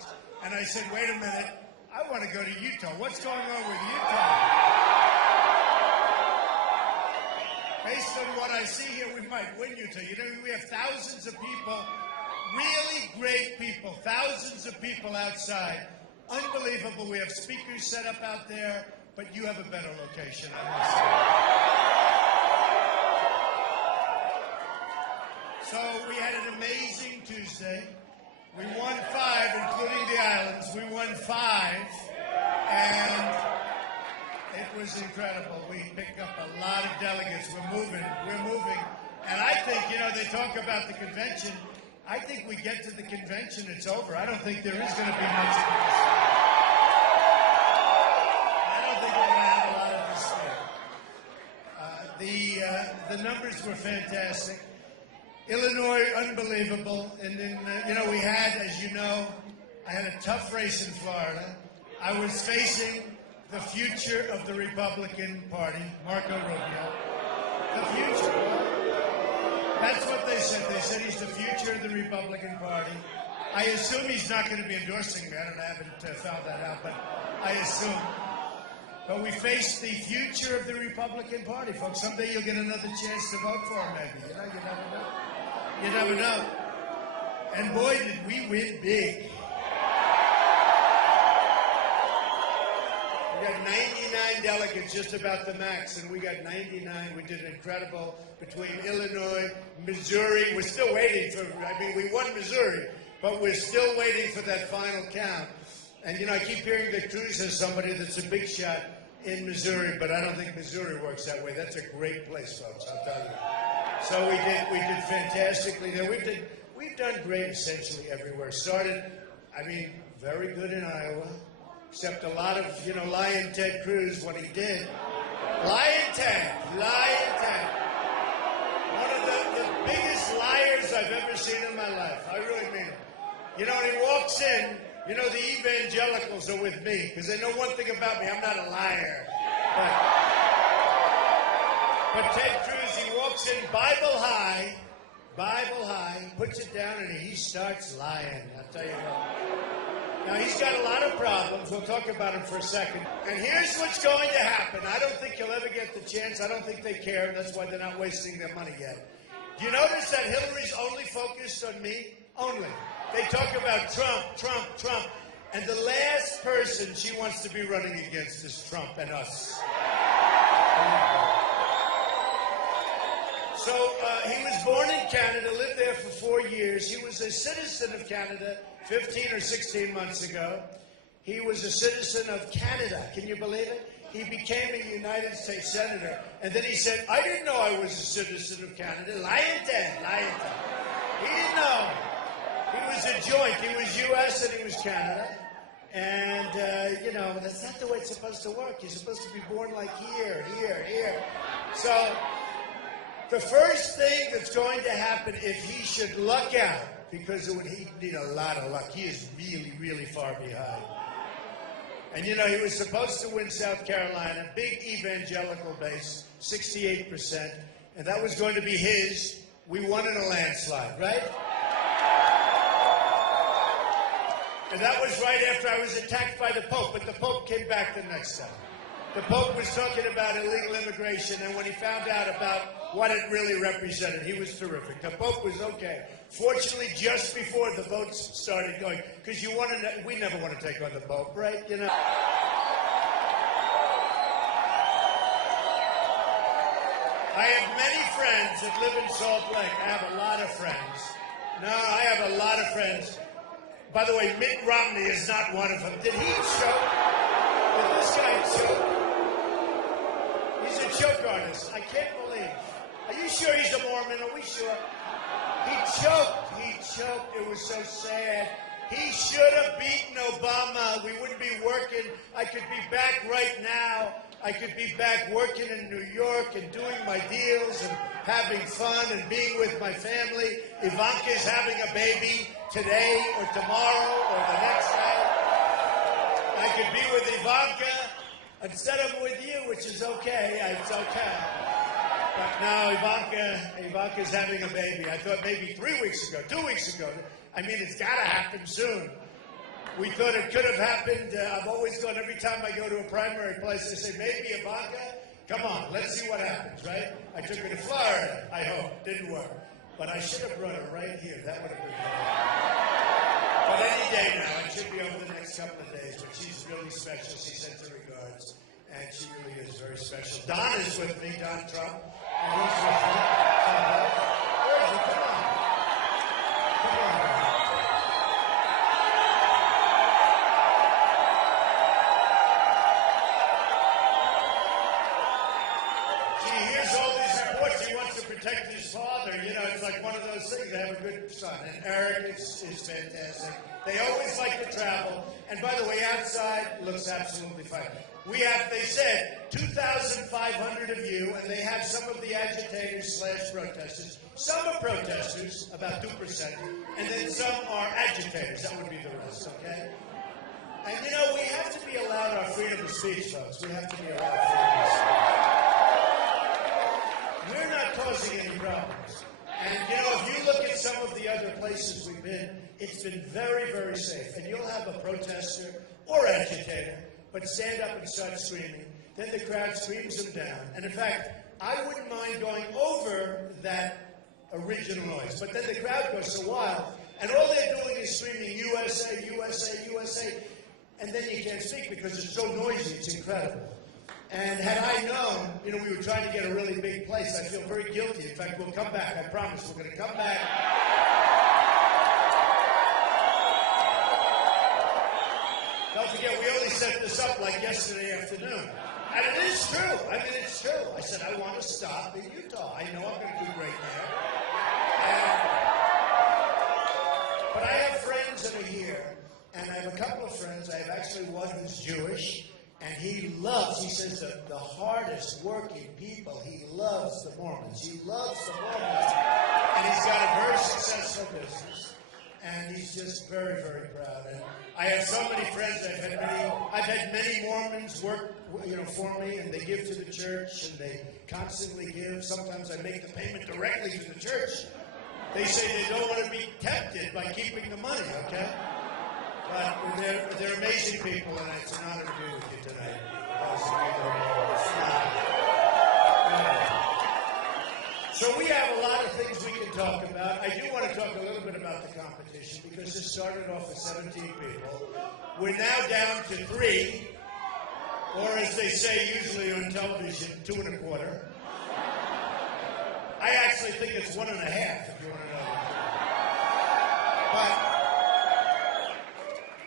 delegates. And I said, wait a minute, I want to go to Utah. What's going on with Utah? Based on what I see here, we might win Utah. You know, we have thousands of people, really great people, thousands of people outside. Unbelievable. We have speakers set up out there, but you have a better location, I must say. So we had an amazing Tuesday. We won 5, including the islands. We won 5, and it was incredible. We picked up a lot of delegates. We're moving. And I think, you know, they talk about the convention. I think we get to the convention, it's over. I don't think there is going to be much of this. I don't think we're going to have a lot of this. The numbers were fantastic. Illinois, unbelievable. And then, you know, we had, as you know, I had a tough race in Florida. I was facing the future of the Republican Party, Marco Rubio. The future. That's what they said. They said he's the future of the Republican Party. I assume he's not going to be endorsing me. I haven't found that out, but I assume. But we face the future of the Republican Party, folks. Someday you'll get another chance to vote for him, maybe. You know, you never know. You never know. And boy, did we win big. We got 99 delegates, just about the max, and we got 99. We did incredible between Illinois, Missouri. We're still waiting for, we won Missouri, but we're still waiting for that final count. And, you know, I keep hearing that Cruz has somebody that's a big shot in Missouri, but I don't think Missouri works that way. That's a great place, folks, I'll tell you. So we did fantastically there. We've done great essentially everywhere. Started, very good in Iowa, except a lot of, you know, lying Ted Cruz, what he did. Lying Ted. One of the biggest liars I've ever seen in my life. I really mean it. You know, when he walks in, you know, the evangelicals are with me, because they know one thing about me, I'm not a liar. But Ted Cruz, he walks in Bible high, puts it down, and he starts lying. I'll tell you what. Now, he's got a lot of problems. We'll talk about him for a second. And here's what's going to happen. I don't think he'll ever get the chance. I don't think they care. That's why they're not wasting their money yet. Do you notice that Hillary's only focused on me? Only. They talk about Trump. And the last person she wants to be running against is Trump and us. So he was born in Canada, lived there for 4 years. He was a citizen of Canada 15 or 16 months ago. He was a citizen of Canada. Can you believe it? He became a United States Senator. And then he said, I didn't know I was a citizen of Canada. Lying Ted. He didn't know. He was a joint. He was U.S. and he was Canada. And, you know, that's not the way it's supposed to work. You're supposed to be born like here. So the first thing that's going to happen if he should luck out, because he'd need a lot of luck. He is really, really far behind. And, you know, he was supposed to win South Carolina, big evangelical base, 68%, and that was going to be his. We won in a landslide, right? And that was right after I was attacked by the Pope, but the Pope came back the next time. The Pope was talking about illegal immigration, and when he found out about what it really represented, he was terrific. The Pope was okay. Fortunately, just before the votes started going, because we never want to take on the Pope, right? You know. I have many friends that live in Salt Lake. I have a lot of friends. No, I have a lot of friends. By the way, Mitt Romney is not one of them. Did he choke? Did this guy choke? He's a joke artist. I can't believe. Are you sure he's a Mormon? Are we sure? He choked. It was so sad. He should have beaten Obama. We wouldn't be working. I could be back right now. I could be back working in New York and doing my deals and having fun and being with my family. Ivanka's having a baby today or tomorrow or the next day. I could be with Ivanka instead of with you, which is okay. It's okay. But now Ivanka's having a baby. I thought maybe 3 weeks ago, 2 weeks ago. I mean, it's got to happen soon. We thought it could have happened. I've always gone, every time I go to a primary place, they say, maybe Ivanka, come on, let's see what happens, right? I took her to Florida, I hope. Didn't work. But I should have brought her right here. That would have been good. But any day now, it should be over the next couple of days. But she's really special. She sends her regards. And she really is very special. Don is with me, Don Trump. And he's with me. Where is he? Come on. Come on. Protect his father, you know, it's like one of those things. They have a good son. And Eric is fantastic. They always like to travel. And by the way, outside looks absolutely fine. We have, they said, 2,500 of you, and they have some of the agitators / protesters. Some are protesters, about 2%, and then some are agitators. That would be the rest, okay? And you know, we have to be allowed our freedom of speech, folks. We have to be allowed freedom of speech. We're not causing any problems. And, you know, if you look at some of the other places we've been, it's been very, very safe. And you'll have a protester or agitator, but stand up and start screaming. Then the crowd screams them down. And, in fact, I wouldn't mind going over that original noise. But then the crowd goes so wild, and all they're doing is screaming, USA, USA, USA. And then you can't speak because it's so noisy. It's incredible. And had I known, you know, we were trying to get a really big place, I feel very guilty. In fact, we'll come back. I promise. We're going to come back. Don't forget, we only set this up like yesterday afternoon. And it is true. I mean, it's true. I said, I want to stop in Utah. I know I'm going to do great there. But I have friends that are here, and I have a couple of friends. I have actually one who's Jewish. And he says that the hardest working people, he loves the Mormons. He loves the Mormons. And he's got a very successful business. And he's just very, very proud. And I have so many friends. I've had many Mormons work, you know, for me, and they give to the church, and they constantly give. Sometimes I make the payment directly to the church. They say they don't want to be tempted by keeping the money, okay? But they're amazing people, and it's an honor to be with you tonight. So we have a lot of things we can talk about. I do want to talk a little bit about the competition because this started off with 17 people. We're now down to 3, or as they say usually on television, 2 1/4. I actually think it's 1 1/2, if you want to know. But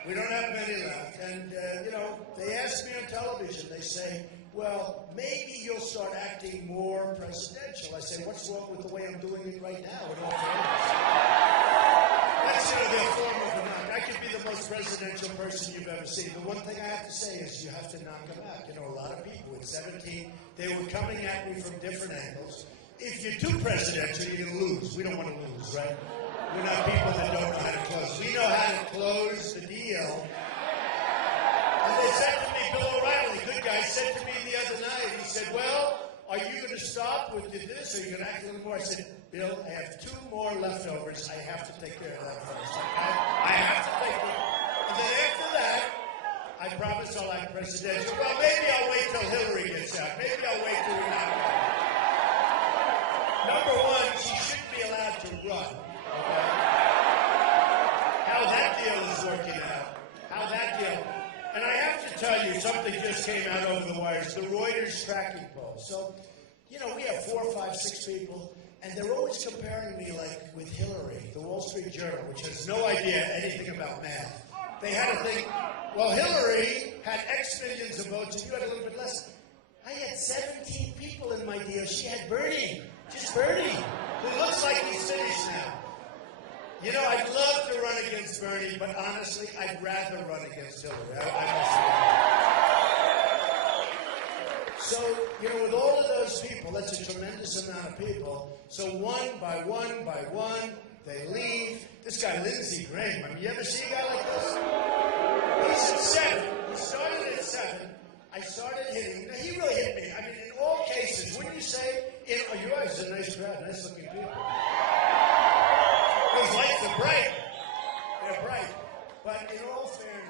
we don't have many left. And, you know, they ask me on television, they say, well, maybe you'll start acting more presidential. I say, what's wrong with the way I'm doing it right now? In all fairness? That's, you know, their form of a knock. I could be the most presidential person you've ever seen. The one thing I have to say is you have to knock them out. You know, a lot of people at 17, they were coming at me from different angles. If you're too presidential, you're going to lose. We don't want to lose, right? We're not people that don't know how to close. We know how to close the deal. And they said to me, Bill O'Reilly, good guy, said to me the other night, he said, well, are you going to stop with this, or are you going to act a little more? I said, Bill, I have 2 more leftovers. I have to take care of that first. Okay? I have to take it. And then after that, I promise I'll act presidential. Well, maybe I'll wait till Hillary gets out. Maybe I'll wait till we're not. Number one, she shouldn't be allowed to run. Okay? How that deal is working out. How that deal. And I have to tell you, something just came out over the wires. The Reuters tracking poll. So, you know, we have 4, 5, 6 people, and they're always comparing me, like, with Hillary, the Wall Street Journal, which has no idea anything about math. They had to think, well, Hillary had X millions of votes, and you had a little bit less. I had 17 people in my deal. She had Bernie, just Bernie, who looks like he's finished now. You know, I'd love to run against Bernie, but honestly, I'd rather run against Hillary. I must say. So, you know, with all of those people, that's a tremendous amount of people. So one by one by one, they leave. This guy, Lindsey Graham, I mean, you ever see a guy like this? He's at 7. We started at 7. I started hitting. You know, he really hit me. I mean, in all cases, wouldn't you say, you guys are a nice crowd, nice looking people. Those lights are bright. They're bright. But in all fairness,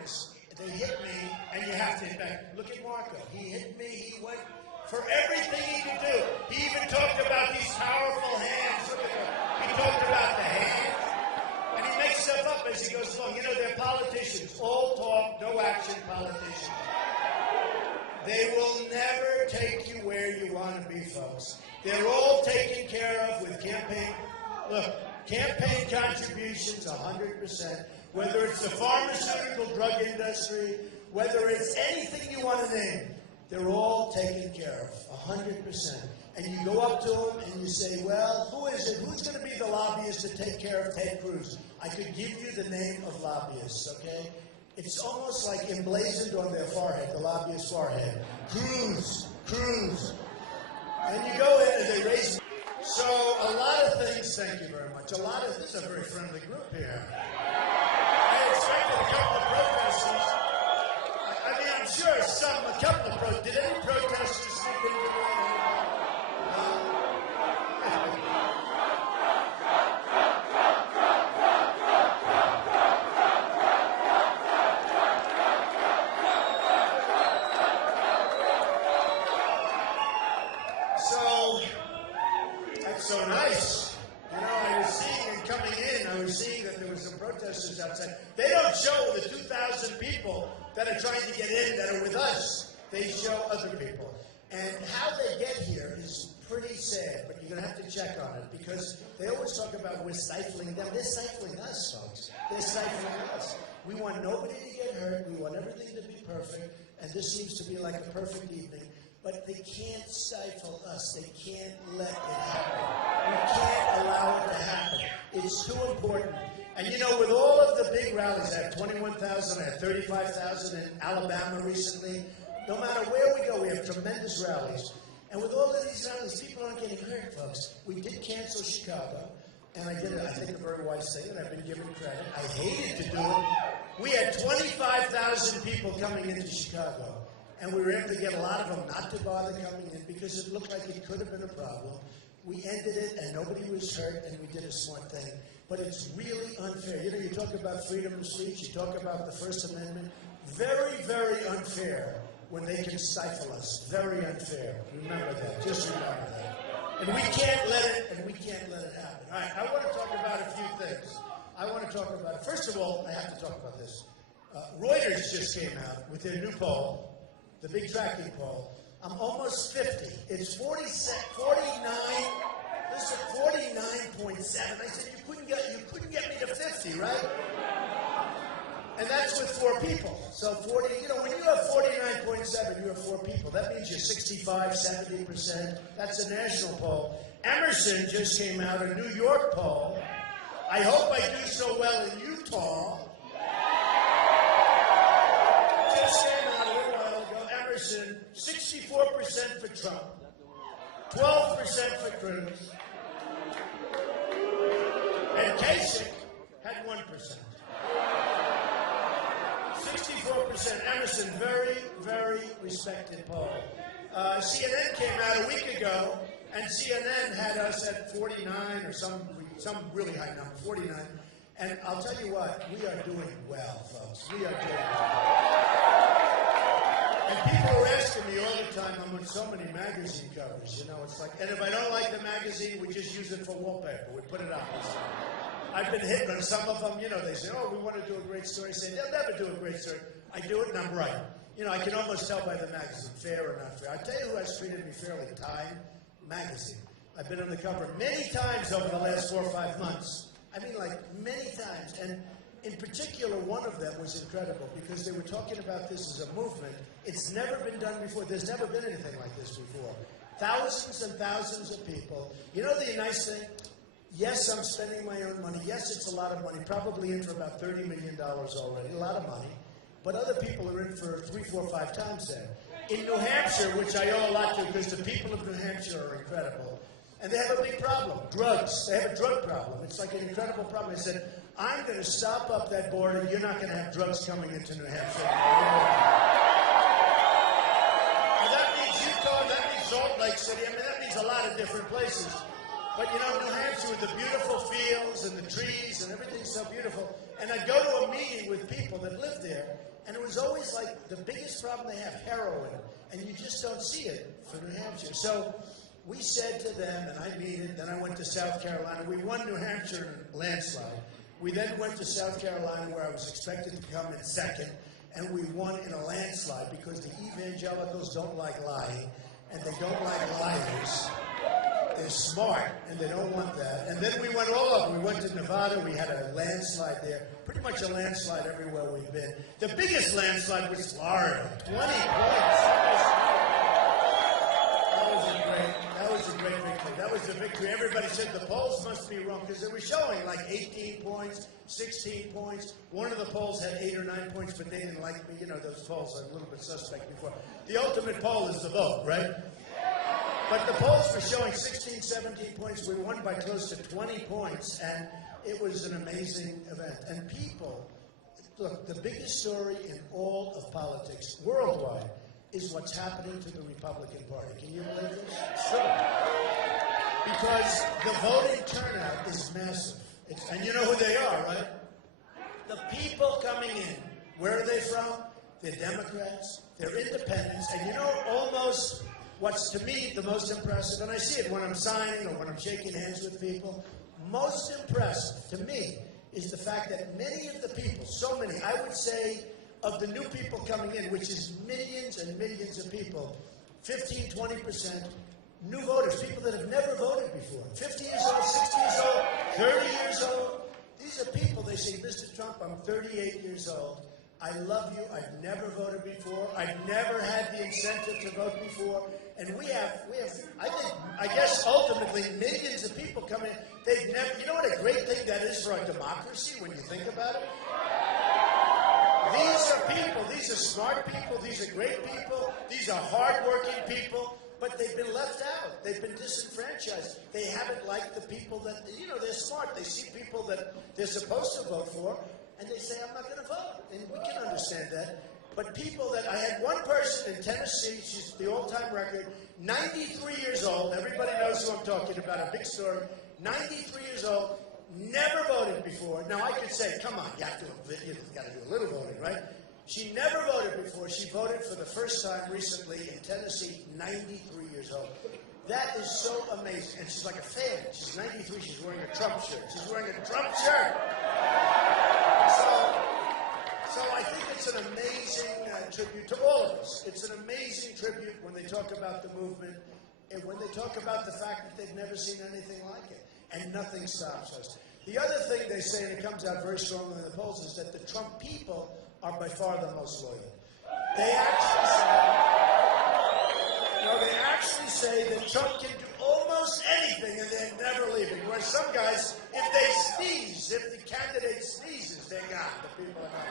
for everything he could do. He even talked about these powerful hands. Look at them. He talked about the hands. And he makes stuff up as he goes along. You know, they're politicians. All talk, no action politicians. They will never take you where you want to be, folks. They're all taken care of with campaign. Look, campaign contributions, 100%. Whether it's the pharmaceutical drug industry, whether it's anything you want to name, they're all taken care of, 100%. And you go up to them and you say, well, who is it? Who's going to be the lobbyist to take care of Ted Cruz? I could give you the name of lobbyists, okay? It's almost like emblazoned on their forehead, the lobbyist's forehead. Cruz, Cruz. And you go in and they raise. So a lot of things, thank you very much. This is a very friendly group here. I expected a couple of protesters. I mean, I'm sure a couple of protesters. Did any protesters sneak into the room? So nice. You know, I was seeing that there were some protesters outside. They don't show the 2,000 people that are trying to get in that are with us. They show other people. And how they get here is pretty sad, but you're going to have to check on it because they always talk about we're stifling them. They're stifling us, folks. They're stifling us. We want nobody to get hurt. We want everything to be perfect. And this seems to be like a perfect evening. But they can't stifle us. They can't let it happen. We can't allow it to happen. It's too important. And you know, with all of the big rallies, I had 21,000, I had 35,000 in Alabama recently. No matter where we go, we have tremendous rallies. And with all of these rallies, people aren't getting hurt, folks. We did cancel Chicago, and I did it, I think, a very wise thing, and I've been given credit. I hated to do it. We had 25,000 people coming into Chicago. And we were able to get a lot of them not to bother coming in because it looked like it could have been a problem. We ended it and nobody was hurt and we did a smart thing. But it's really unfair. You know, you talk about freedom of speech, you talk about the First Amendment. Very, very unfair when they can stifle us. Very unfair. Remember that. Just remember that. And we can't let it happen. All right, I want to talk about a few things. I want to talk about it. First of all, I have to talk about this. Reuters just came out with their new poll. The big tracking poll. I'm almost 50. It's 49. This is 49.7. I said you couldn't get me to 50, right? And that's with 4 people. So 40. You know, when you have 49.7, you have 4 people. That means you're 65, 70%. That's a national poll. Emerson just came out, a New York poll. I hope I do so well in Utah. Just came out a little while ago. Emerson, 64% for Trump, 12% for Cruz, and Kasich had 1%. 64%. Emerson, very, very respected poll. CNN came out a week ago, and CNN had us at 49 or some really high number, 49. And I'll tell you what, we are doing well, folks. We are doing well. And people are asking me all the time, I'm on so many magazine covers, you know, it's like, and if I don't like the magazine, we just use it for wallpaper. We put it up. I've been hit on some of them, you know, they say, oh, we want to do a great story. I say, they'll never do a great story. I do it and I'm right. You know, I can almost tell by the magazine, fair or not fair. I'll tell you who has treated me fairly, Time Magazine. I've been on the cover many times over the last 4 or 5 months. I mean, like, many times. And in particular, one of them was incredible because they were talking about this as a movement. It's never been done before. There's never been anything like this before. Thousands and thousands of people. You know the nice thing? Yes, I'm spending my own money. Yes, it's a lot of money. Probably in for about $30 million already. A lot of money. But other people are in for 3, 4, 5 times that. In New Hampshire, which I owe a lot to because the people of New Hampshire are incredible, and they have a big problem, drugs. They have a drug problem. It's like an incredible problem. They said, I'm going to stop up that border. You're not going to have drugs coming into New Hampshire. And that means Utah, that means Salt Lake City. I mean, that means a lot of different places. But you know, New Hampshire with the beautiful fields and the trees and everything's so beautiful. And I'd go to a meeting with people that lived there, and it was always like the biggest problem they have, heroin. And you just don't see it for New Hampshire. So we said to them, and I mean it, then I went to South Carolina. We won New Hampshire in a landslide. We then went to South Carolina, where I was expected to come in second, and we won in a landslide because the evangelicals don't like lying, and they don't like liars. They're smart, and they don't want that. And then we went all over. We went to Nevada. We had a landslide there. Pretty much a landslide everywhere we've been. The biggest landslide was Florida. 20 points. That was a great victory. That was the victory. Everybody said the polls must be wrong because they were showing like 18 points, 16 points. One of the polls had 8 or 9 points, but they didn't like me. You know, those polls are a little bit suspect before. The ultimate poll is the vote, right? But the polls were showing 16, 17 points. We won by close to 20 points, and it was an amazing event. And people, look, the biggest story in all of politics worldwide is what's happening to the Republican Party. Can you believe this? It's true. Because the voting turnout is massive. And you know who they are, right? The people coming in. Where are they from? They're Democrats. They're independents. And you know, almost what's to me the most impressive, and I see it when I'm signing or when I'm shaking hands with people, most impressive to me is the fact that many of the people, so many, I would say, of the new people coming in, which is millions and millions of people, 15, 20%, new voters, people that have never voted before, 50 years old, 60 years old, 30 years old. These are people, they say, Mr. Trump, I'm 38 years old. I love you. I've never voted before. I've never had the incentive to vote before. And we have, I guess, ultimately, millions of people come in. They've never, you know what a great thing that is for our democracy when you think about it? These are people, these are smart people, these are great people, these are hardworking people, but they've been left out. They've been disenfranchised. They haven't liked the people that, you know, they're smart. They see people that they're supposed to vote for, and they say, I'm not going to vote. And we can understand that. But people that, I had one person in Tennessee, she's the all-time record, 93 years old, everybody knows who I'm talking about, a big story, 93 years old, never voted before. Now, I could say, come on, you got to do a little voting, right? She never voted before. She voted for the first time recently in Tennessee, 93 years old. That is so amazing. And she's like a fan. She's 93. She's wearing a Trump shirt. She's wearing a Trump shirt. So I think it's an amazing tribute to all of us. It's an amazing tribute when they talk about the movement and when they talk about the fact that they've never seen anything like it. And nothing stops us. The other thing they say, and it comes out very strongly in the polls, is that the Trump people are by far the most loyal. They actually say that Trump can do almost anything and they're never leaving. Whereas some guys, if they sneeze, if the candidate sneezes, they're gone. The people are not.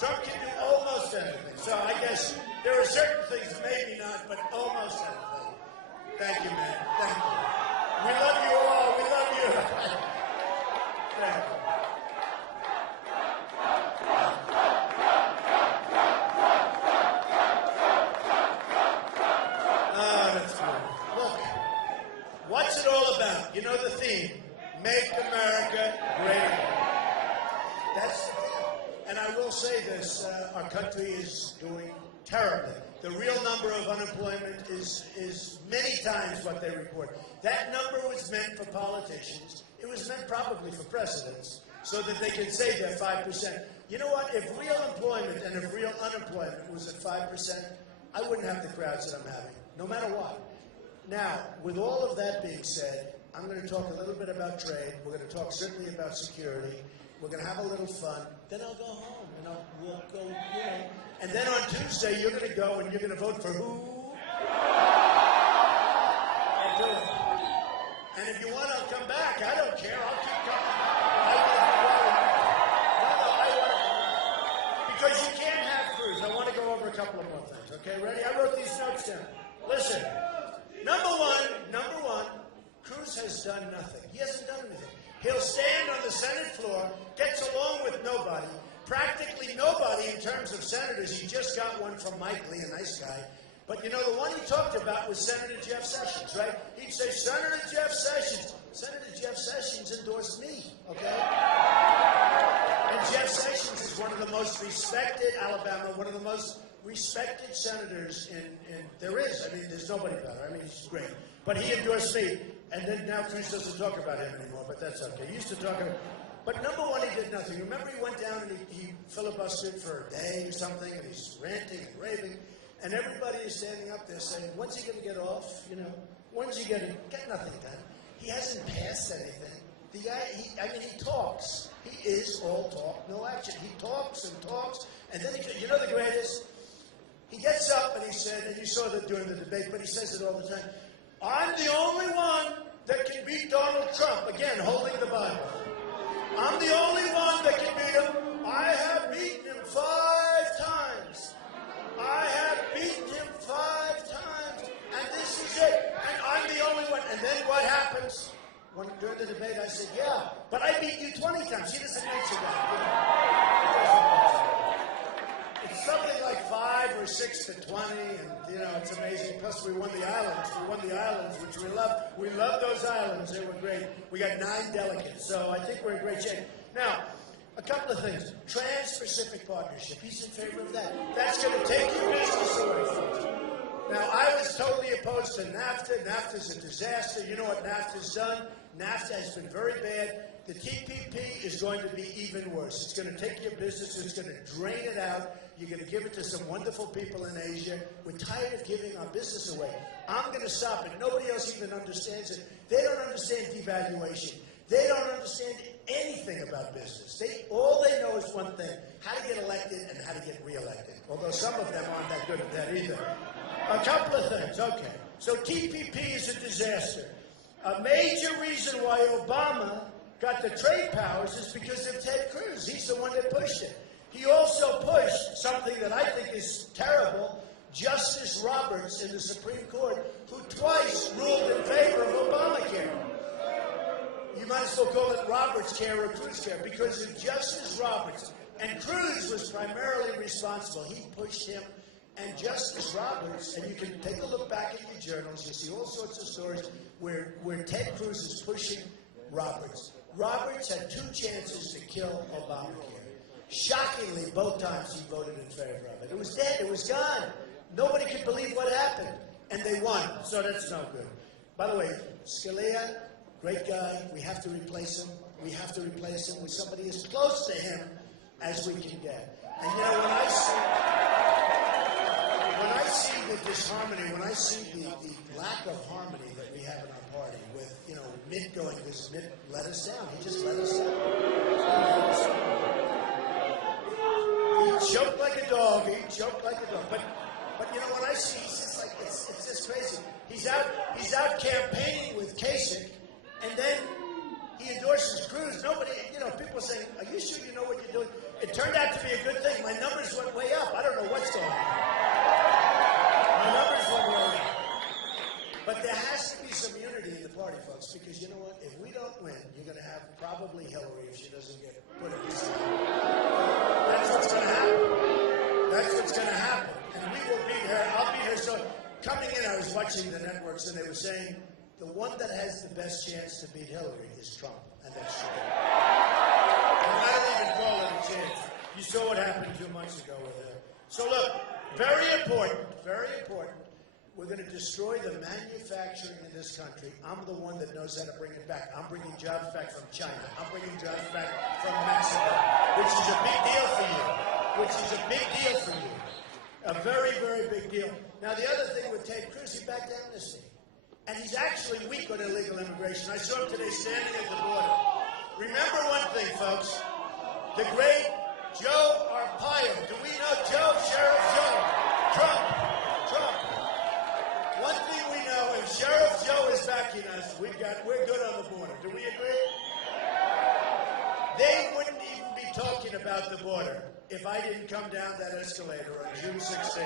Trump can do almost anything. So I guess there are certain things, maybe not, but almost anything. Thank you, man. Thank you. We love you all. We love you. Thank you. That's good. Look, what's it all about? You know the theme. Make America great again. That's the theme. And I will say this, our country is doing terribly. The real number of unemployment is many times what they report. That number was meant for politicians. It was meant probably for presidents, so that they can say they're 5%. You know what? If real employment and if real unemployment was at 5%, I wouldn't have the crowds that I'm having, no matter what. Now, with all of that being said, I'm going to talk a little bit about trade. We're going to talk certainly about security. We're going to have a little fun. Then I'll go home, and we'll go, you know. And then on Tuesday, you're going to go and you're going to vote for who? I'll do it. And if you want, I'll come back. I don't care. I'll keep coming. Because you can't have Cruz. I want to go over a couple of more things. Okay, ready? I wrote these notes down. Listen. Number one, Cruz has done nothing. He hasn't done anything. He'll stand on the Senate floor, gets along with nobody, practically nobody in terms of senators. He just got one from Mike Lee, a nice guy. But you know, the one he talked about was Senator Jeff Sessions, right? He'd say, Senator Jeff Sessions, Senator Jeff Sessions endorsed me, okay? And Jeff Sessions is one of the most respected Alabama, one of the most respected senators in there is. I mean, there's nobody better. I mean, he's great. But he endorsed me, and then now Cruz doesn't talk about him anymore, but that's okay. He used to talk about. But number one, he did nothing. Remember, he went down and he filibustered for a day or something, and he's ranting and raving, and everybody is standing up there saying, "When's he going to get off? You know, when's he going to get nothing done?" He hasn't passed anything. The guy, he talks. He is all talk, no action. He talks and talks, and then you know the greatest. He gets up and he said, and you saw that during the debate, but he says it all the time. I'm the only one that can beat Donald Trump. Again, holding the Bible. I'm the only one that can beat him. I have beaten him 5 times. I have beaten him 5 times. And this is it. And I'm the only one. And then what happens? During the debate, I said, yeah, but I beat you 20 times. He doesn't mention that. It's something like 5 or 6 to 20, and, you know, it's amazing. Plus, we won the islands. We won the islands, which we love. We love those islands. They were great. We got 9 delegates, so I think we're in great shape. Now, a couple of things. Trans-Pacific Partnership. He's in favor of that. That's going to take your business away, folks. Now, I was totally opposed to NAFTA. NAFTA's a disaster. You know what NAFTA's done? NAFTA has been very bad. The TPP is going to be even worse. It's going to take your business. It's going to drain it out. You're going to give it to some wonderful people in Asia. We're tired of giving our business away. I'm going to stop it. Nobody else even understands it. They don't understand devaluation. They don't understand anything about business. All they know is one thing, how to get elected and how to get reelected. Although some of them aren't that good at that either. A couple of things, okay. So TPP is a disaster. A major reason why Obama got the trade powers is because of Ted Cruz. He's the one that pushed it. He also pushed something that I think is terrible, Justice Roberts in the Supreme Court, who twice ruled in favor of Obamacare. You might as well call it Roberts Care or Cruz Care, because of Justice Roberts. And Cruz was primarily responsible. He pushed him. And Justice Roberts, and you can take a look back at your journals, you see all sorts of stories where Ted Cruz is pushing Roberts. Roberts had 2 chances to kill Obamacare. Shockingly, both times he voted in favor of it. It was dead. It was gone. Nobody could believe what happened. And they won. So that's no good. By the way, Scalia, great guy. We have to replace him. We have to replace him with somebody as close to him as we can get. And you know, when I see the disharmony, when I see the lack of harmony that we have in our party with, you know, Mitt going, this Mitt let us down. He just let us down. He choked like a dog. He choked like a dog. But you know, when I see, he's just like, it's just crazy. He's out campaigning with Kasich, and then he endorses Cruz. Nobody, you know, people are saying, are you sure you know what you're doing? It turned out to be a good thing. My numbers went way up. I don't know what's going on. My numbers went way up. But there has to be some unity in the party, folks, because you know what? If we don't win, you're going to have probably Hillary if she doesn't get put in this thing. That's what's going to happen. That's what's going to happen. And we will beat her. I'll beat her. So coming in, I was watching the networks, and they were saying the one that has the best chance to beat Hillary is Trump, and that's true. And I don't even call it a chance. You saw what happened 2 months ago with her. So look, very important, very important. We're going to destroy the manufacturing in this country. I'm the one that knows how to bring it back. I'm bringing jobs back from China. I'm bringing jobs back from Mexico, which is a big deal for you. Which is a big deal for you. A very, very big deal. Now, the other thing with Ted Cruz, he backed amnesty. And he's actually weak on illegal immigration. I saw him today standing at the border. Remember one thing, folks. The great Joe Arpaio. Do we know Joe? Sheriff Joe. Trump. One thing we know, if Sheriff Joe is backing us, we're good on the border. Do we agree? They wouldn't even be talking about the border if I didn't come down that escalator on June 16th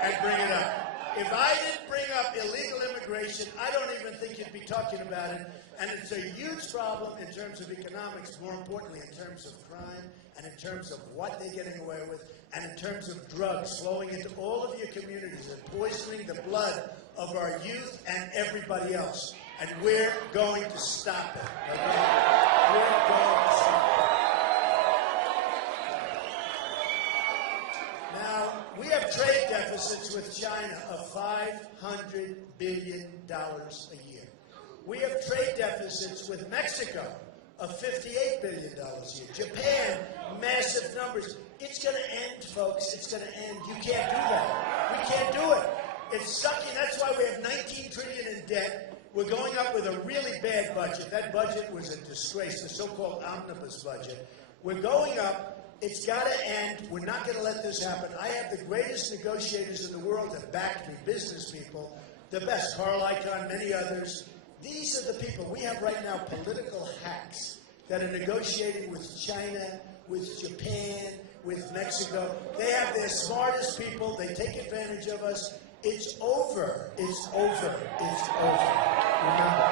and bring it up. If I didn't bring up illegal immigration, I don't even think you'd be talking about it. And it's a huge problem in terms of economics, more importantly in terms of crime and in terms of what they're getting away with and in terms of drugs flowing into all of your communities and poisoning the blood of our youth and everybody else. And we're going to stop it. Okay? We're going to stop it. Now, we have trade deficits with China of $500 billion a year. We have trade deficits with Mexico of $58 billion a year. Japan, massive numbers. It's going to end, folks. It's going to end. You can't do that. We can't do it. It's sucking. That's why we have $19 trillion in debt. We're going up with a really bad budget. That budget was a disgrace, the so-called omnibus budget. We're going up. It's got to end. We're not going to let this happen. I have the greatest negotiators in the world that back me, business people, the best, Carl Icahn, many others. These are the people. We have right now political hacks that are negotiating with China, with Japan, with Mexico. They have their smartest people. They take advantage of us. It's over. It's over. It's over. Remember.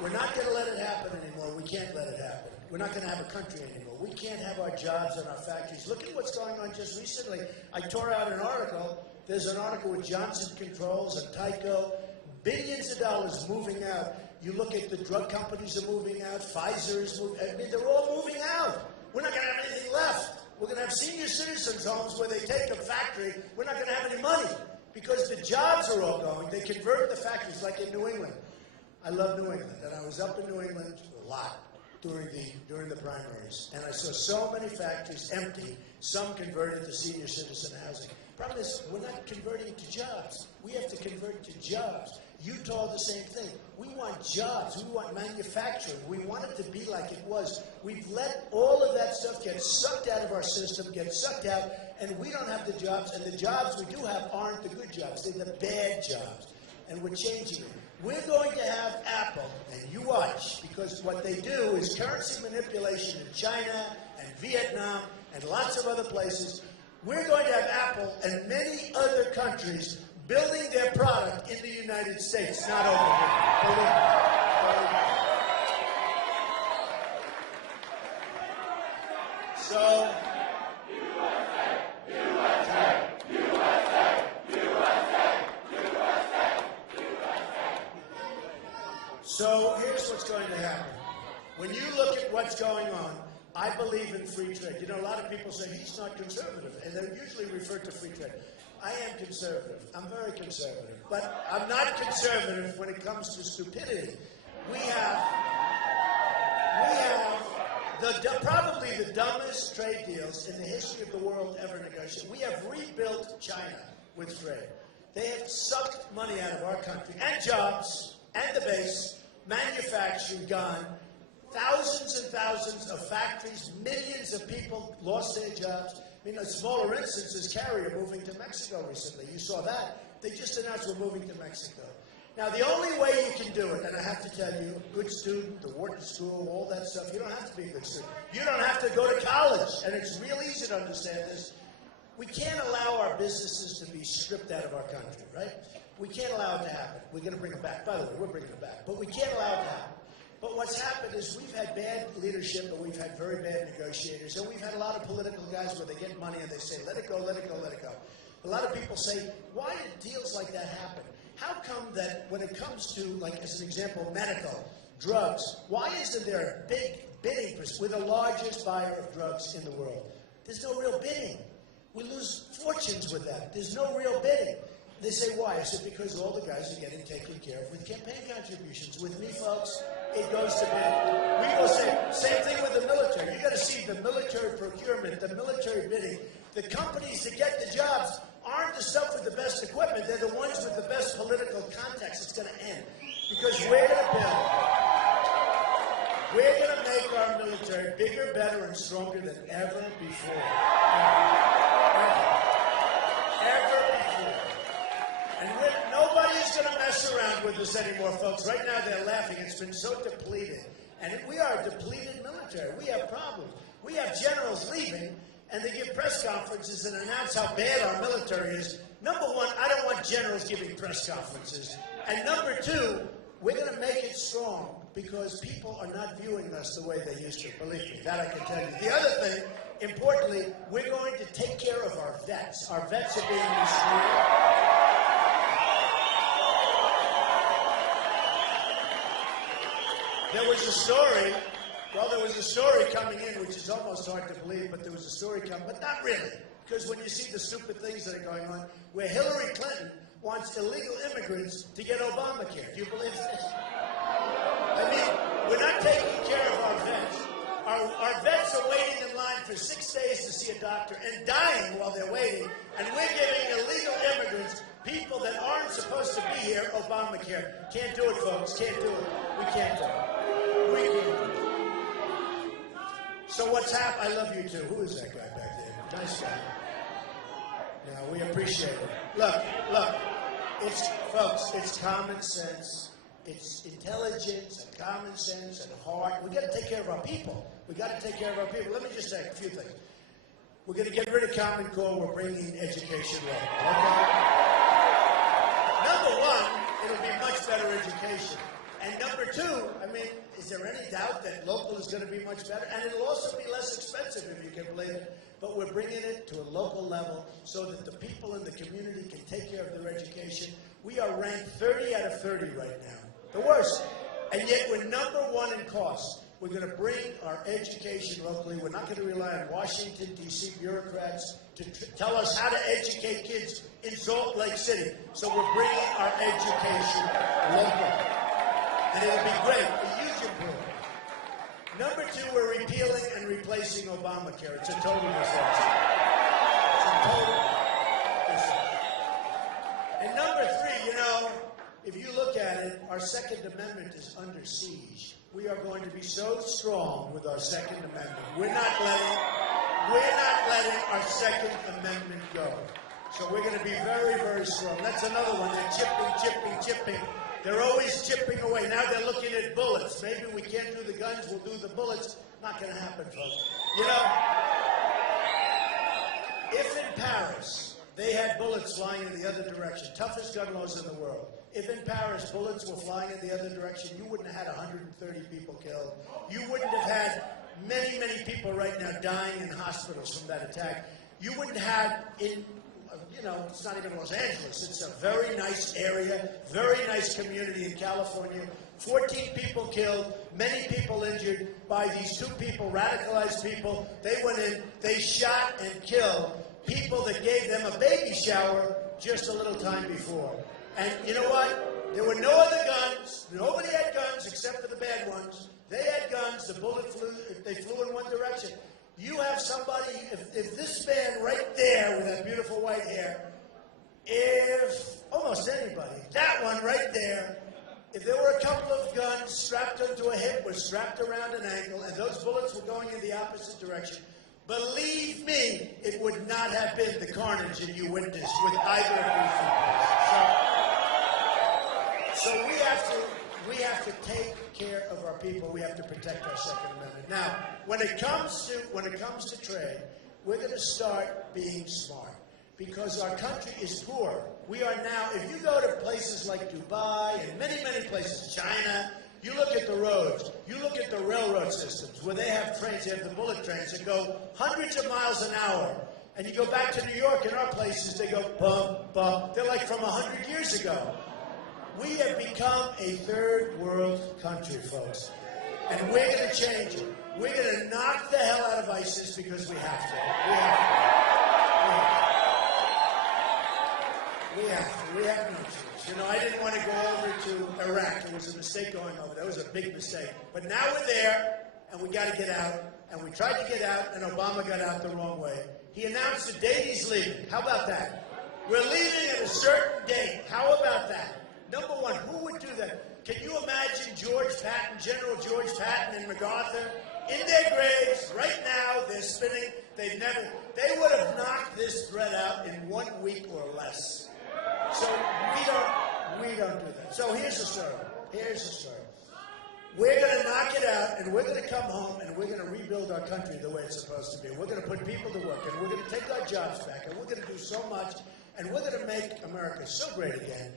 We're not going to let it happen anymore. We can't let it happen. We're not going to have a country anymore. We can't have our jobs and our factories. Look at what's going on just recently. I tore out an article. There's an article with Johnson Controls and Tyco. Billions of dollars moving out. You look at the drug companies are moving out. Pfizer is moving. I mean, they're all moving out. We're not going to have anything left. We're going to have senior citizens' homes where they take a factory. We're not going to have any money because the jobs are all going. They converted the factories like in New England. I love New England, and I was up in New England a lot during the primaries, and I saw so many factories empty. Some converted to senior citizen housing. Problem is, we're not converting to jobs. We have to convert to jobs. Utah, the same thing. We want jobs. We want manufacturing. We want it to be like it was. We've let all of that stuff get sucked out of our system, get sucked out, and we don't have the jobs. And the jobs we do have aren't the good jobs. They're the bad jobs. And we're changing it. We're going to have Apple, and you watch, because what they do is currency manipulation in China and Vietnam and lots of other places. We're going to have Apple and many other countries building their product in the United States, not over here. Believe me. So, So here's what's going to happen. When you look at what's going on, I believe in free trade. You know, a lot of people say he's not conservative, and they're usually referred to free trade. I am conservative. I'm very conservative. But I'm not conservative when it comes to stupidity. We have probably the dumbest trade deals in the history of the world ever negotiated. We have rebuilt China with trade. They have sucked money out of our country, and jobs, and the base, manufacturing gone. Thousands and thousands of factories, millions of people lost their jobs. I mean, a smaller instance is Carrier moving to Mexico recently. You saw that. They just announced we're moving to Mexico. Now, the only way you can do it, and I have to tell you, good student, the Wharton School, all that stuff, you don't have to be a good student. You don't have to go to college, and it's real easy to understand this. We can't allow our businesses to be stripped out of our country, right? We can't allow it to happen. We're going to bring it back. By the way, we're bringing it back. But we can't allow it to happen. But what's happened is we've had bad leadership, but we've had very bad negotiators, and we've had a lot of political guys where they get money and they say, let it go, let it go, let it go. A lot of people say, why did deals like that happen? How come that when it comes to, like as an example, medical, drugs, why isn't there a big bidding? We're the largest buyer of drugs in the world. There's no real bidding. We lose fortunes with that. There's no real bidding. They say, why? I said, because all the guys are getting taken care of with campaign contributions. With me, folks, it goes to bidding. We will say, same thing with the military. You got to see the military procurement, the military bidding. The companies that get the jobs aren't the stuff with the best equipment. They're the ones with the best political context. It's going to end. Because we're going to build. We're going to make our military bigger, better, and stronger than ever before. Ever before. And nobody's going to mess around with us anymore, folks. Right now, they're laughing. It's been so depleted. And we are a depleted military. We have problems. We have generals leaving, and they give press conferences and announce how bad our military is. Number one, I don't want generals giving press conferences. And number two, we're going to make it strong because people are not viewing us the way they used to. Believe me, that I can tell you. The other thing, importantly, we're going to take care of our vets. Our vets are being mistreated. There was a story. Well, there was a story coming in, which is almost hard to believe, but there was a story coming, but not really. Because when you see the stupid things that are going on, where Hillary Clinton wants illegal immigrants to get Obamacare. Do you believe this? I mean, we're not taking care of our vets. Our vets are waiting in line for 6 days to see a doctor and dying while they're waiting, and we're giving illegal immigrants, people that aren't supposed to be here, Obamacare. Can't do it, folks. Can't do it. We can't do it. We can't do it. So what's happened? I love you too. Who is that guy back there? Nice guy. Yeah, we appreciate it. Look. Folks, it's common sense. It's intelligence and common sense and heart. We got to take care of our people. We got to take care of our people. Let me just say a few things. We're going to get rid of Common Core. We're bringing education local. Okay? Number one, it'll be much better education. And number two, I mean, is there any doubt that local is going to be much better? And it'll also be less expensive, if you can believe it. But we're bringing it to a local level so that the people in the community can take care of their education. We are ranked 30 out of 30 right now. The worst. And yet we're number one in cost. We're going to bring our education locally. We're not going to rely on Washington, D.C. bureaucrats to tell us how to educate kids in Salt Lake City. So we're bringing our education local. And it'll be great, a huge improvement. Number two, we're repealing and replacing Obamacare. It's a total disaster. It's a total disaster. And number three, if you look at it, our Second Amendment is under siege. We are going to be so strong with our Second Amendment. We're not letting our Second Amendment go. So we're going to be very, very strong. That's another one. They're chipping. They're always chipping away. Now they're looking at bullets. Maybe we can't do the guns, we'll do the bullets. Not going to happen, folks. If in Paris they had bullets flying in the other direction, toughest gun laws in the world, if in Paris bullets were flying in the other direction, you wouldn't have had 130 people killed. You wouldn't have had many, many people right now dying in hospitals from that attack. You wouldn't have it's not even Los Angeles. It's a very nice area, very nice community in California. 14 people killed, many people injured by these two people, radicalized people. They went in, they shot and killed people that gave them a baby shower just a little time before. And you know what? There were no other guns. Nobody had guns except for the bad ones. They had guns. The bullet flew in one direction. You have somebody, if this man right there with that beautiful white hair, if almost anybody, that one right there, if there were a couple of guns strapped onto a hip, was strapped around an ankle, and those bullets were going in the opposite direction, believe me, it would not have been the carnage that you witnessed with either of these people. So we have to take care of our people. We have to protect our Second Amendment. Now, when it comes to trade, we're going to start being smart because our country is poor. We are now, if you go to places like Dubai and many, many places, China, you look at the roads, you look at the railroad systems where they have trains, they have the bullet trains that go hundreds of miles an hour. And you go back to New York, in our places, they go bump, bump. They're like from 100 years ago. We have become a third world country, folks. And we're going to change it. We're going to knock the hell out of ISIS because we have to. We have no choice. I didn't want to go over to Iraq. It was a mistake going over. That was a big mistake. But now we're there, and we got to get out. And we tried to get out, and Obama got out the wrong way. He announced the date he's leaving. How about that? We're leaving at a certain date. How about that? Number one, who would do that? Can you imagine General George Patton and MacArthur in their graves right now? They're spinning. They would have knocked this threat out in 1 week or less. So we don't do that. So here's the story. We're going to knock it out, and we're going to come home, and we're going to rebuild our country the way it's supposed to be. We're going to put people to work, and we're going to take our jobs back, and we're going to do so much, and we're going to make America so great again.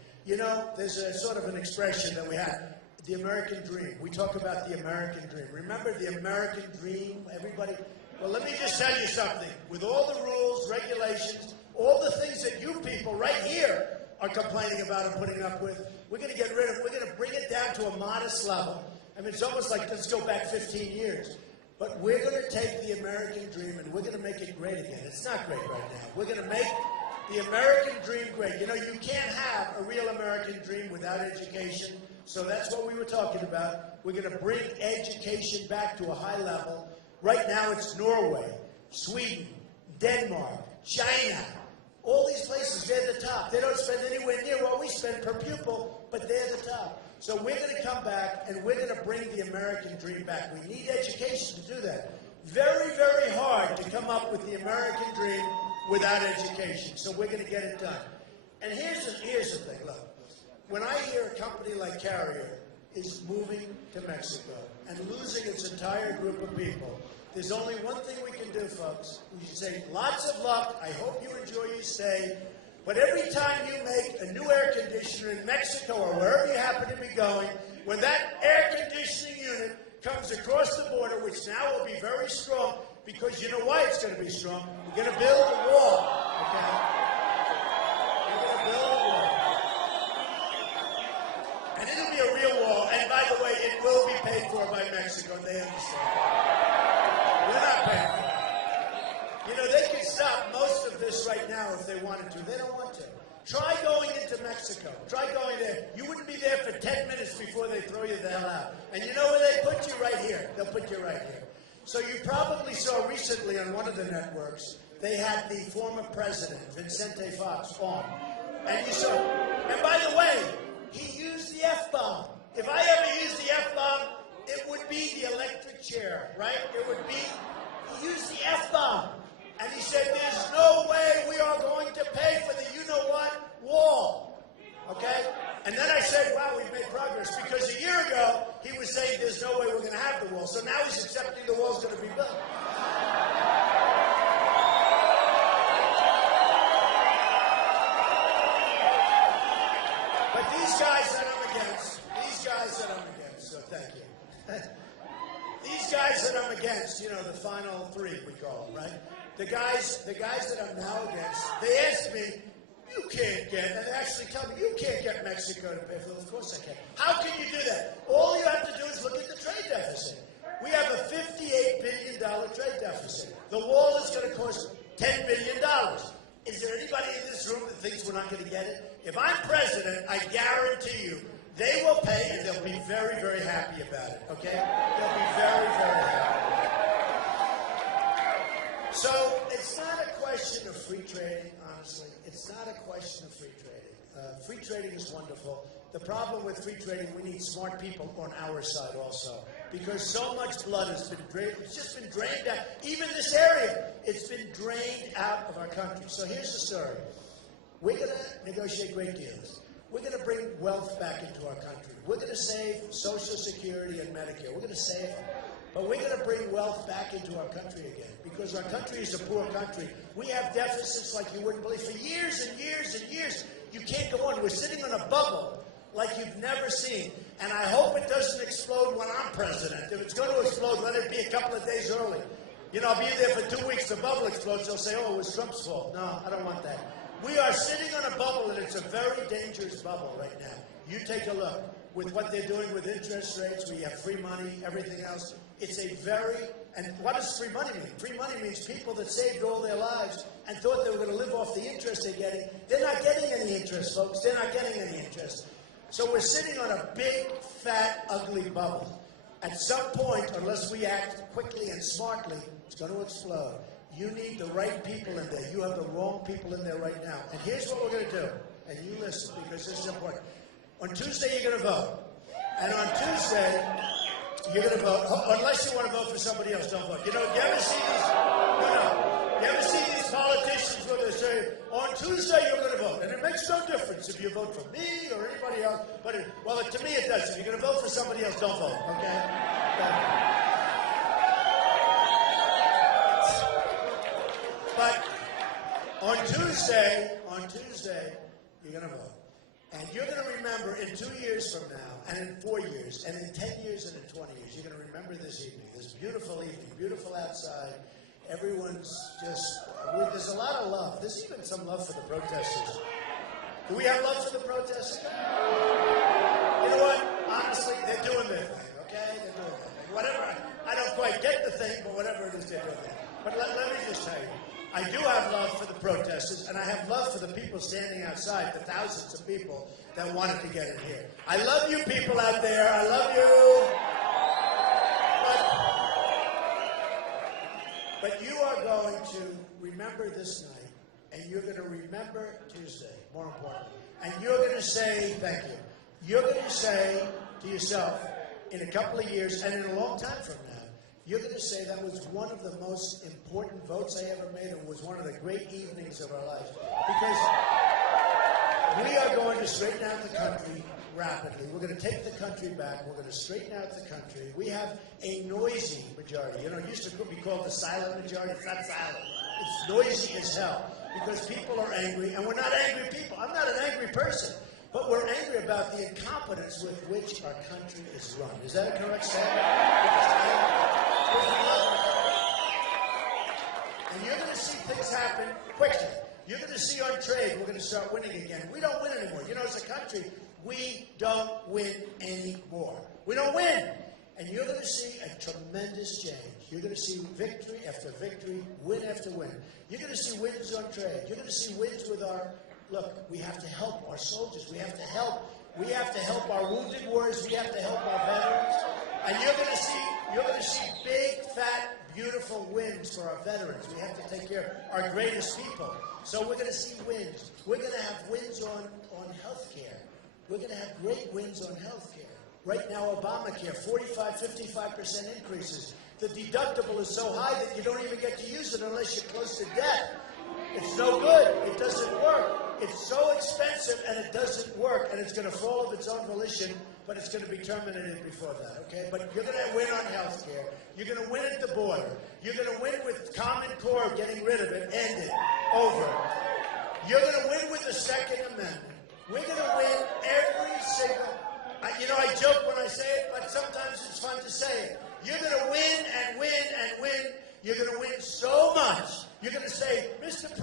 There's a sort of an expression that we have, the American dream. We talk about the American dream. Remember the American dream, everybody? Well, let me just tell you something. With all the rules, regulations, all the things that you people right here are complaining about and putting up with, we're going to get rid of, we're going to bring it down to a modest level. I mean, it's almost like, let's go back 15 years. But we're going to take the American dream and we're going to make it great again. It's not great right now. We're going to make the American dream great. You know, you can't have a real American dream without education. So that's what we were talking about. We're going to bring education back to a high level. Right now it's Norway, Sweden, Denmark, China. All these places, they're the top. They don't spend anywhere near what we spend per pupil, but they're the top. So we're going to come back and we're going to bring the American dream back. We need education to do that. Very, very hard to come up with the American dream without education. So we're going to get it done. And here's the thing, look. When I hear a company like Carrier is moving to Mexico and losing its entire group of people, there's only one thing we can do, folks. We should say, lots of luck. I hope you enjoy your stay. But every time you make a new air conditioner in Mexico or wherever you happen to be going, when that air conditioning unit comes across the border, which now will be very strong, because you know why it's going to be strong? We're going to build a wall, okay? We're going to build a wall. And it'll be a real wall. And by the way, it will be paid for by Mexico, and they understand. We're not paying for it. You know, they can stop most of this right now if they wanted to. They don't want to. Try going into Mexico. Try going there. You wouldn't be there for 10 minutes before they throw you the hell out. And you know where they put you? Right here. They'll put you right here. So you probably saw recently on one of the networks, they had the former president, Vicente Fox, on. And you saw, and by the way, he used the F-bomb. If I ever used the F-bomb, it would be the electric chair, right? It would be, he used the F-bomb. And he said, there's no way we are going to pay for the you-know-what wall, okay? And then I said, wow, we've made progress, because a year ago, he was saying there's no way we're going to have the wall. So now he's accepting the wall's going to be built. But these guys that I'm against, so thank you. These guys that I'm against, you know, the final three, we call them, right? The guys that I'm now against, they asked me, you can't get, and they actually tell me, you can't get Mexico to pay for it. Of course I can. How can you do that? All you have to do is look at the trade deficit. We have a $58 billion trade deficit. The wall is going to cost $10 billion. Is there anybody in this room that thinks we're not going to get it? If I'm president, I guarantee you, they will pay, and they'll be very, very happy about it, okay? They'll be very, very happy. So it's not a question of free trading, honestly. It's not a question of free trading. Free trading is wonderful. The problem with free trading, we need smart people on our side also. Because so much blood has been drained. It's just been drained out. Even this area, it's been drained out of our country. So here's the story. We're going to negotiate great deals. We're going to bring wealth back into our country. We're going to save Social Security and Medicare. We're going to save them. But we're going to bring wealth back into our country again, because our country is a poor country. We have deficits like you wouldn't believe for years and years and years. You can't go on. We're sitting on a bubble like you've never seen. And I hope it doesn't explode when I'm president. If it's going to explode, let it be a couple of days early. You know, I'll be there for 2 weeks. The bubble explodes. They'll say, oh, it was Trump's fault. No, I don't want that. We are sitting on a bubble, and it's a very dangerous bubble right now. You take a look with what they're doing with interest rates. We have free money, everything else. It's a very, and what does free money mean? Free money means people that saved all their lives and thought they were going to live off the interest they're getting. They're not getting any interest, folks. They're not getting any interest. So we're sitting on a big, fat, ugly bubble. At some point, unless we act quickly and smartly, it's going to explode. You need the right people in there. You have the wrong people in there right now. And here's what we're going to do. And you listen, because this is important. On Tuesday, you're going to vote. And on Tuesday, you're going to vote. Unless you want to vote for somebody else, don't vote. You know, you ever see these? No. You ever see these politicians where they say, on Tuesday, you're going to vote. And it makes no difference if you vote for me or anybody else. But, well, to me, it does. If you're going to vote for somebody else, don't vote, okay? But on Tuesday, you're going to vote. And you're going to remember in 2 years from now, and in 4 years, and in 10 years, and in 20 years, you're going to remember this evening, this beautiful evening, beautiful outside. Everyone's just, there's a lot of love. There's even some love for the protesters. Do we have love for the protesters? You know what? Honestly, they're doing their thing, okay? and I have love for the people standing outside, the thousands of people that wanted to get in here. I love you people out there. I love you. But you are going to remember this night, and you're going to remember Tuesday, more importantly. And you're going to say, thank you. You're going to say to yourself, in a couple of years, and in a long time from now, you're going to say that was one of the most important votes I ever made, and was one of the great evenings of our lives. Because we are going to straighten out the country rapidly. We're going to take the country back. We're going to straighten out the country. We have a noisy majority. You know, it used to be called the silent majority. It's not silent. It's noisy as hell because people are angry, and we're not angry people. I'm not an angry person, but we're angry about the incompetence with which our country is run. Is that a correct statement? And you're going to see things happen quickly. You're going to see on trade, we're going to start winning again. We don't win anymore. You know, as a country, we don't win anymore. We don't win. And you're going to see a tremendous change. You're going to see victory after victory, win after win. You're going to see wins on trade. You're going to see wins with our, look, we have to help our soldiers. We have to help. We have to help our wounded warriors. We have to help our veterans. And you're going to see big, fat, beautiful wins for our veterans. We have to take care of our greatest people. So we're going to see wins. We're going to have wins on health care. We're going to have great wins on health care. Right now, Obamacare, 45, 55% increases. The deductible is so high that you don't even get to use it unless you're close to death. It's no good. It doesn't work. It's so expensive, and it doesn't work, and it's going to fall of its own volition, but it's going to be terminated before that, okay? But you're going to win on health care. You're going to win at the border. You're going to win with Common Core, getting rid of it, end it, over. You're going to win with the Second Amendment. We're going to win every single... you know, I joke when I say it, but sometimes it's fun to say it. You're going to win and win and win. You're going to win so much. You're going to say, Mr.